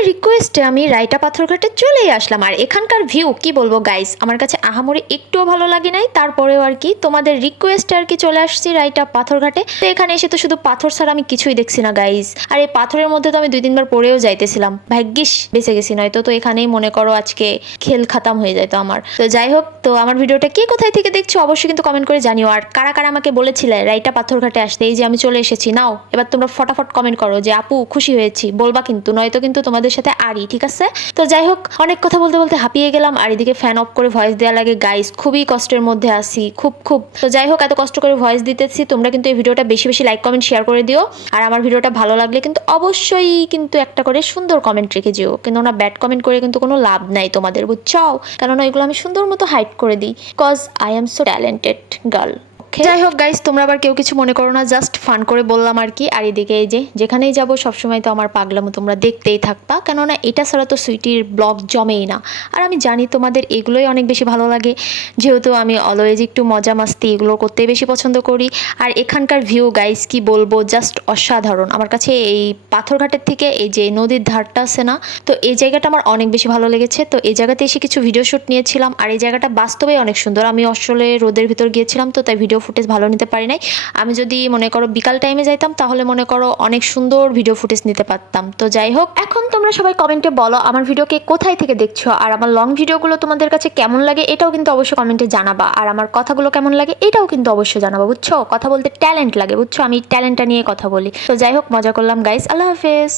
তোমাদের রিকোয়েস্টে আমি রায়টা পাথরঘাটে চলেই আসলাম। আর এখানকার ভিউ কি বলবো গাইস, আমার কাছে আহামরি একটুও ভালো লাগে নাই, তারপরেও আর কি তোমাদের রিকোয়েস্টে আর কি চলে আসছি রায়টা পাথরঘাটে। তো এখানে এসে তো শুধু পাথর ছাড়া আমি কিছুই দেখছি না গাইস। আর এই পাথরের মধ্যে তো আমি 2-3 বার পড়েও যাইতেছিলাম, ভাগ্যিস বেঁচে গেছি, নয়তো তো এখানেই মনে করো আজকে খেল খাতাম হয়ে যেত আমার। তো যাই হোক, তো আমার ভিডিওটা কে কোথায় থেকে দেখছো অবশ্যই কিন্তু কমেন্ট করে জানিও। আর কারা কারা আমাকে বলেছিলে রায়টা পাথরঘাটে আসতে, এই যে আমি চলে এসেছি, নাও এবার তোমরা ফটাফট কমেন্ট করো যে আপু খুশি হয়েছি, বলবা কিন্তু, নয়তো কিন্তু তোমাদের সাথে আরই, ঠিক আছে? তো যাই হোক, অনেক কথা বলতে বলতে হাঁপিয়ে গেলাম। আর এদিকে ফ্যান অফ করে ভয়েস দেওয়া লাগে গাইস, খুবই কষ্টের মধ্যে আছি, খুব। তো যাই হোক, এত কষ্ট করে ভয়েস দিতেছি, তোমরা কিন্তু এই ভিডিওটা বেশি বেশি লাইক কমেন্ট শেয়ার করে দিও। আর আমার ভিডিওটা ভালো লাগলে কিন্তু অবশ্যই কিন্তু একটা করে সুন্দর কমেন্ট রেখে যেও, কিন্তু না ব্যাড কমেন্ট করে কিন্তু কোনো লাভ নাই তোমাদের, বুঝছো? কেননা এগুলো আমি সুন্দর মতো হাইড করে দিই, cause I am so talented girl. যাই হোক গাইস, তোমরা আবার কেউ কিছু মনে করো না, জাস্ট ফান করে বললাম আর কি। আর এদিকে এই যে যেখানেই যাবো সবসময় তো আমার পাগলামো তোমরা দেখতেই থাকবা, কেননা এটা ছাড়া তো সুইটির ব্লগ জমেই না। আর আমি জানি তোমাদের এগুলোই অনেক বেশি ভালো লাগে, যেহেতু আমি অলওয়েজ একটু মজা মাস্তি এগুলো করতেই বেশি পছন্দ করি। আর এখানকার ভিউ গাইস কি বলবো, জাস্ট অসাধারণ। আমার কাছে এই পাথরঘাটের থেকে এই যে নদীর ধারটা আছে না, তো এই জায়গাটা আমার অনেক বেশি ভালো লেগেছে। তো এই জায়গাতে এসে কিছু ভিডিও শ্যুট নিয়েছিলাম। আর এই জায়গাটা বাস্তবেই অনেক সুন্দর। আমি আসলে রোদের ভিতর গিয়েছিলাম, তো তাই ভিডিও ফুটেজ ভালো নিতে পারি নাই। আমি যদি মনে করো বিকাল টাইমে যাইতাম তাহলে মনে করো অনেক সুন্দর ভিডিও ফুটেজ নিতে পারতাম। তো যাই হোক, এখন তোমরা সবাই কমেন্টে বলো আমার ভিডিওকে কোথায় থেকে দেখছো, আর আমার লং ভিডিওগুলো তোমাদের কাছে কেমন লাগে এটাও কিন্তু অবশ্যই কমেন্টে জানাবা। আর আমার কথাগুলো কেমন লাগে এটাও কিন্তু অবশ্যই জানাবা, বুঝছো? কথা বলতে ট্যালেন্ট লাগে, বুঝছো? আমি ট্যালেন্টটা নিয়ে কথা বলি। তো যাই হোক, মজা করলাম গাইস, আল্লাহ হাফেজ।